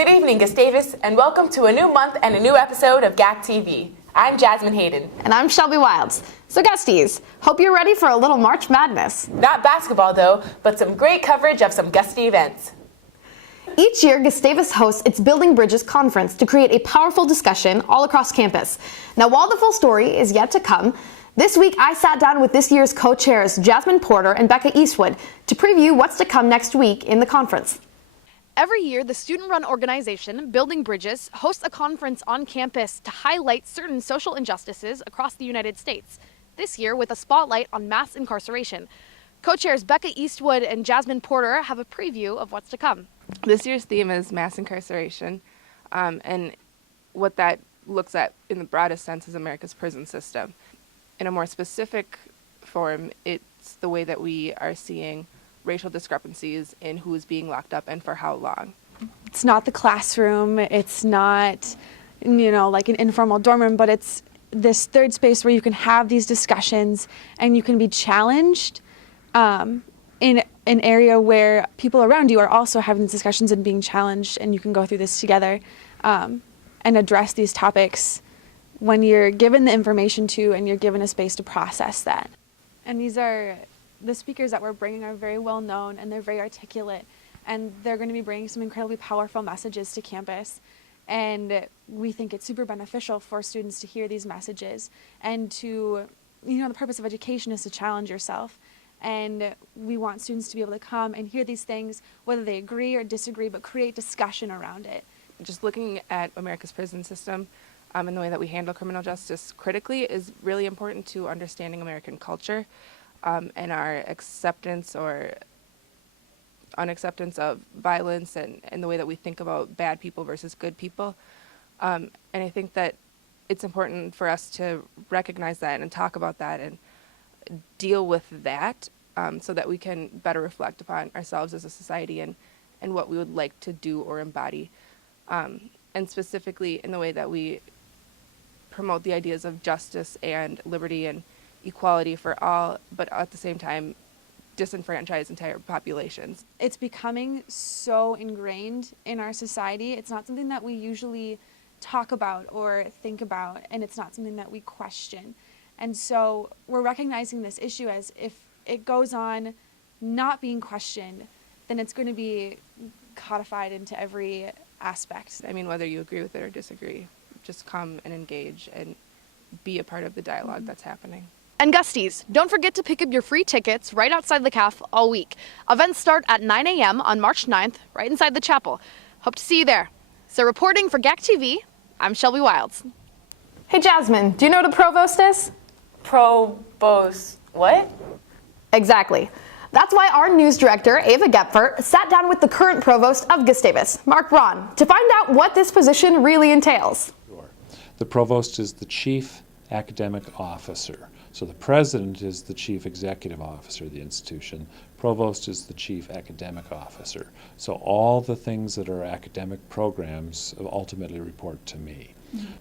Good evening, Gustavus, and welcome to a new month and a new episode of GAC TV. I'm Jasmine Hayden. And I'm Shelby Wilds. So Gusties, hope you're ready for a little March Madness. Not basketball though, but some great coverage of some Gusty events. Each year, Gustavus hosts its Building Bridges conference to create a powerful discussion all across campus. Now, while the full story is yet to come, this week I sat down with this year's co-chairs Jasmine Porter and Becca Eastwood to preview what's to come next week in the conference. Every year, the student-run organization, Building Bridges, hosts a conference on campus to highlight certain social injustices across the United States, this year with a spotlight on mass incarceration. Co-chairs Becca Eastwood and Jasmine Porter have a preview of what's to come. This year's theme is mass incarceration, and what that looks at in the broadest sense is America's prison system. In a more specific form, it's the way that we are seeing racial discrepancies in who's being locked up and for how long. It's not the classroom, it's not, like an informal dorm room, but it's this third space where you can have these discussions and you can be challenged in an area where people around you are also having these discussions and being challenged, and you can go through this together and address these topics when you're given the information to and you're given a space to process that. And the speakers that we're bringing are very well known and they're very articulate, and they're going to be bringing some incredibly powerful messages to campus. And we think it's super beneficial for students to hear these messages and to, the purpose of education is to challenge yourself. And we want students to be able to come and hear these things, whether they agree or disagree, but create discussion around it. Just looking at America's prison system and the way that we handle criminal justice critically is really important to understanding American culture. And our acceptance or unacceptance of violence and the way that we think about bad people versus good people. And I think that it's important for us to recognize that and talk about that and deal with that so that we can better reflect upon ourselves as a society and what we would like to do or embody. And specifically in the way that we promote the ideas of justice and liberty and equality for all, but at the same time disenfranchise entire populations. It's becoming so ingrained in our society. It's not something that we usually talk about or think about, and it's not something that we question. And so we're recognizing this issue as if it goes on not being questioned, then it's going to be codified into every aspect. I mean, whether you agree with it or disagree, just come and engage and be a part of the dialogue that's happening. And Gusties, don't forget to pick up your free tickets right outside the CAF all week. Events start at 9 a.m. on March 9th, right inside the chapel. Hope to see you there. So reporting for GAC TV, I'm Shelby Wilds. Hey Jasmine, do you know what a provost is? Provost, what? Exactly. That's why our news director, Ava Gepfert, sat down with the current provost of Gustavus, Mark Braun, to find out what this position really entails. Sure. The provost is the chief academic officer. So the president is the chief executive officer of the institution. Provost is the chief academic officer. So all the things that are academic programs ultimately report to me.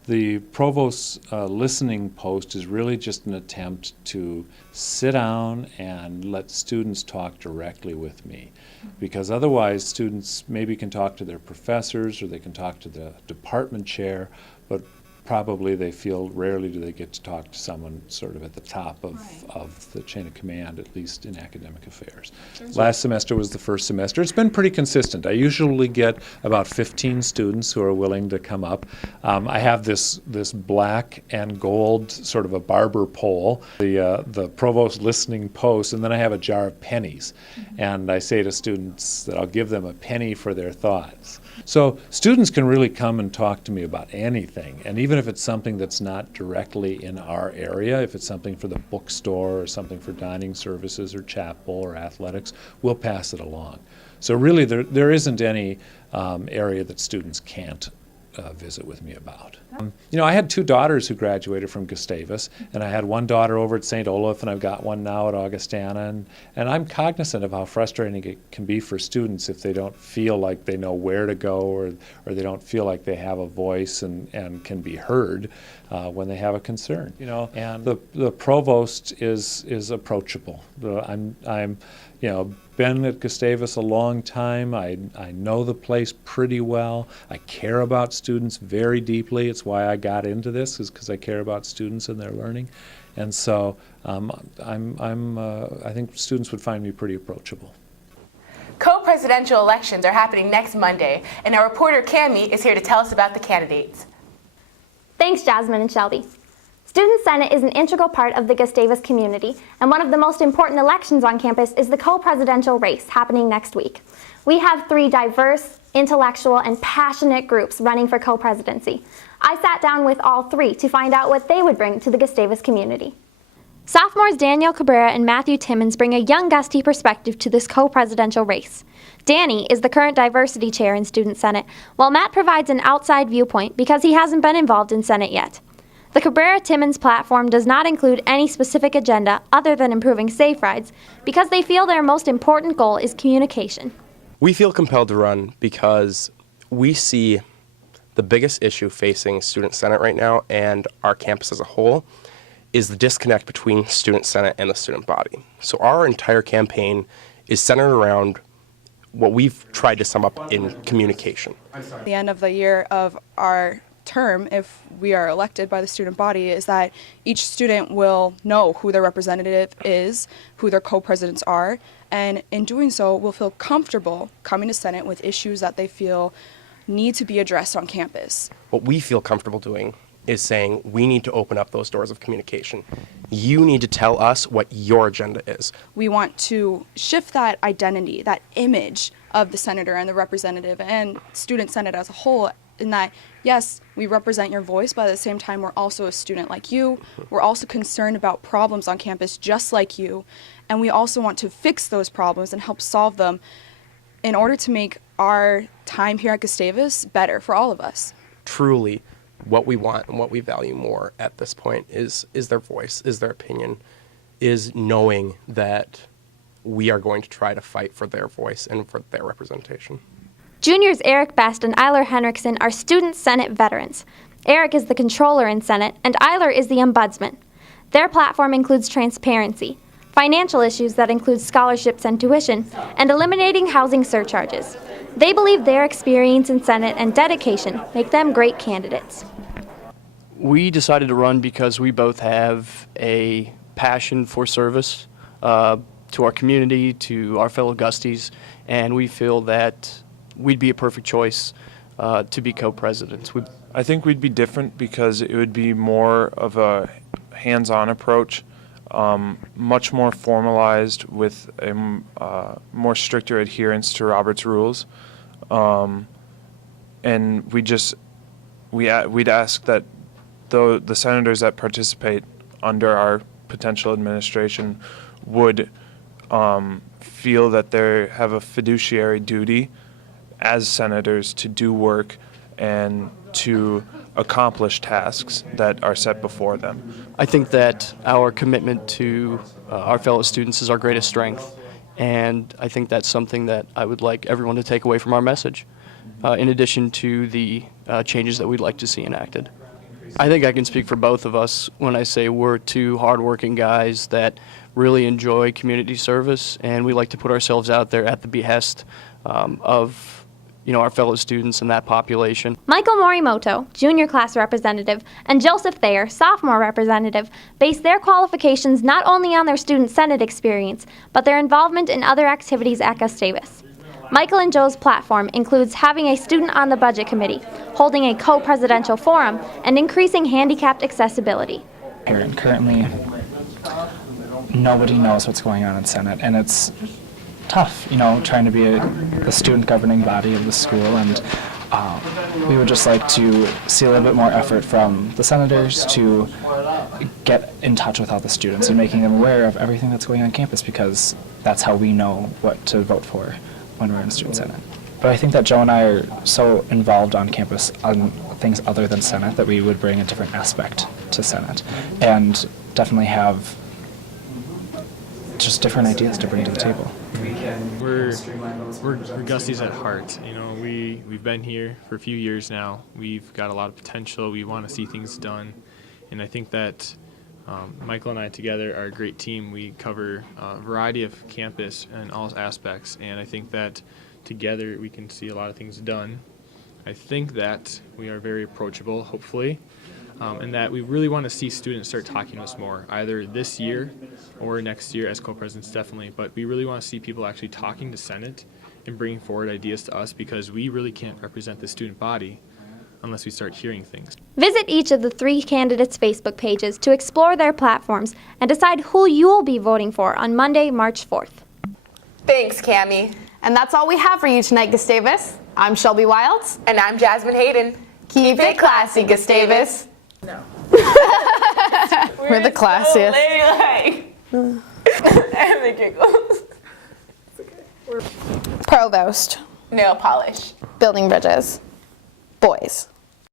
The provost's listening post is really just an attempt to sit down and let students talk directly with me. Because otherwise students maybe can talk to their professors or they can talk to the department chair, but probably they feel rarely do they get to talk to someone sort of at the top of the chain of command, at least in academic affairs. Last semester was the first semester. It's been pretty consistent. I usually get about 15 students who are willing to come up. I have this black and gold sort of a barber pole, the provost listening post, and then I have a jar of pennies. And I say to students that I'll give them a penny for their thoughts. So students can really come and talk to me about anything, and even if it's something that's not directly in our area, if it's something for the bookstore or something for dining services or chapel or athletics, we'll pass it along. So really there isn't any area that students can't visit with me about. I had 2 daughters who graduated from Gustavus, and I had one daughter over at St. Olaf, and I've got one now at Augustana, and I'm cognizant of how frustrating it can be for students if they don't feel like they know where to go, or they don't feel like they have a voice and can be heard when they have a concern. And the provost is approachable. I'm been at Gustavus a long time. I know the place pretty well. I care about students very deeply. It's why I got into this, is because I care about students and their learning. And so I think students would find me pretty approachable. Co-presidential elections are happening next Monday, and our reporter Cammie is here to tell us about the candidates. Thanks, Jasmine and Shelby. Student Senate is an integral part of the Gustavus community, and one of the most important elections on campus is the co-presidential race happening next week. We have 3 diverse, intellectual, and passionate groups running for co-presidency. I sat down with all 3 to find out what they would bring to the Gustavus community. Sophomores Daniel Cabrera and Matthew Timmons bring a young Gustie perspective to this co-presidential race. Danny is the current diversity chair in Student Senate, while Matt provides an outside viewpoint because he hasn't been involved in Senate yet. The Cabrera-Timmons platform does not include any specific agenda other than improving safe rides because they feel their most important goal is communication. We feel compelled to run because we see the biggest issue facing Student Senate right now and our campus as a whole is the disconnect between Student Senate and the student body. So our entire campaign is centered around what we've tried to sum up in communication. At the end of the year of our term, if we are elected by the student body, is that each student will know who their representative is, who their co-presidents are, and in doing so will feel comfortable coming to Senate with issues that they feel need to be addressed on campus. What we feel comfortable doing is saying we need to open up those doors of communication. You need to tell us what your agenda is. We want to shift that identity, that image of the senator and the representative and Student Senate as a whole, in that, yes, we represent your voice, but at the same time, we're also a student like you. We're also concerned about problems on campus just like you. And we also want to fix those problems and help solve them in order to make our time here at Gustavus better for all of us. Truly, what we want and what we value more at this point is their voice, is their opinion, is knowing that we are going to try to fight for their voice and for their representation. Juniors Eric Best and Eiler Henriksen are Student Senate veterans. Eric is the controller in Senate, and Eiler is the ombudsman. Their platform includes transparency, financial issues that include scholarships and tuition, and eliminating housing surcharges. They believe their experience in Senate and dedication make them great candidates. We decided to run because we both have a passion for service to our community, to our fellow Gusties, and we feel that we'd be a perfect choice to be co-presidents. I think we'd be different because it would be more of a hands-on approach, much more formalized with a more stricter adherence to Robert's rules. And we'd ask that the senators that participate under our potential administration would feel that they have a fiduciary duty as senators to do work and to accomplish tasks that are set before them. I think that our commitment to our fellow students is our greatest strength, and I think that's something that I would like everyone to take away from our message, in addition to the changes that we'd like to see enacted. I think I can speak for both of us when I say we're 2 hardworking guys that really enjoy community service, and we like to put ourselves out there at the behest of our fellow students and that population. Michael Morimoto, junior class representative, and Joseph Thayer, sophomore representative, base their qualifications not only on their student senate experience, but their involvement in other activities at Gustavus. Michael and Joe's platform includes having a student on the budget committee, holding a co-presidential forum, and increasing handicapped accessibility. Currently, nobody knows what's going on in Senate, and it's tough, trying to be the student governing body of the school, and we would just like to see a little bit more effort from the senators to get in touch with all the students and making them aware of everything that's going on campus, because that's how we know what to vote for when we're in Student Senate. But I think that Joe and I are so involved on campus on things other than Senate that we would bring a different aspect to Senate and definitely have just different ideas to bring to the table. We're Gusties at heart. You know, we've been here for a few years now. We've got a lot of potential. We want to see things done, and I think that Michael and I together are a great team. We cover a variety of campus and all aspects, and I think that together we can see a lot of things done. I think that we are very approachable, hopefully, and that we really want to see students start talking to us more, either this year or next year as co-presidents, definitely. But we really want to see people actually talking to Senate and bringing forward ideas to us, because we really can't represent the student body unless we start hearing things. Visit each of the 3 candidates' Facebook pages to explore their platforms and decide who you'll be voting for on Monday, March 4th. Thanks, Cammie. And that's all we have for you tonight, Gustavus. I'm Shelby Wilds. And I'm Jasmine Hayden. Keep it classy, Gustavus. No. We're the classiest. And the giggles. Provost. Nail polish. Building bridges. Boys.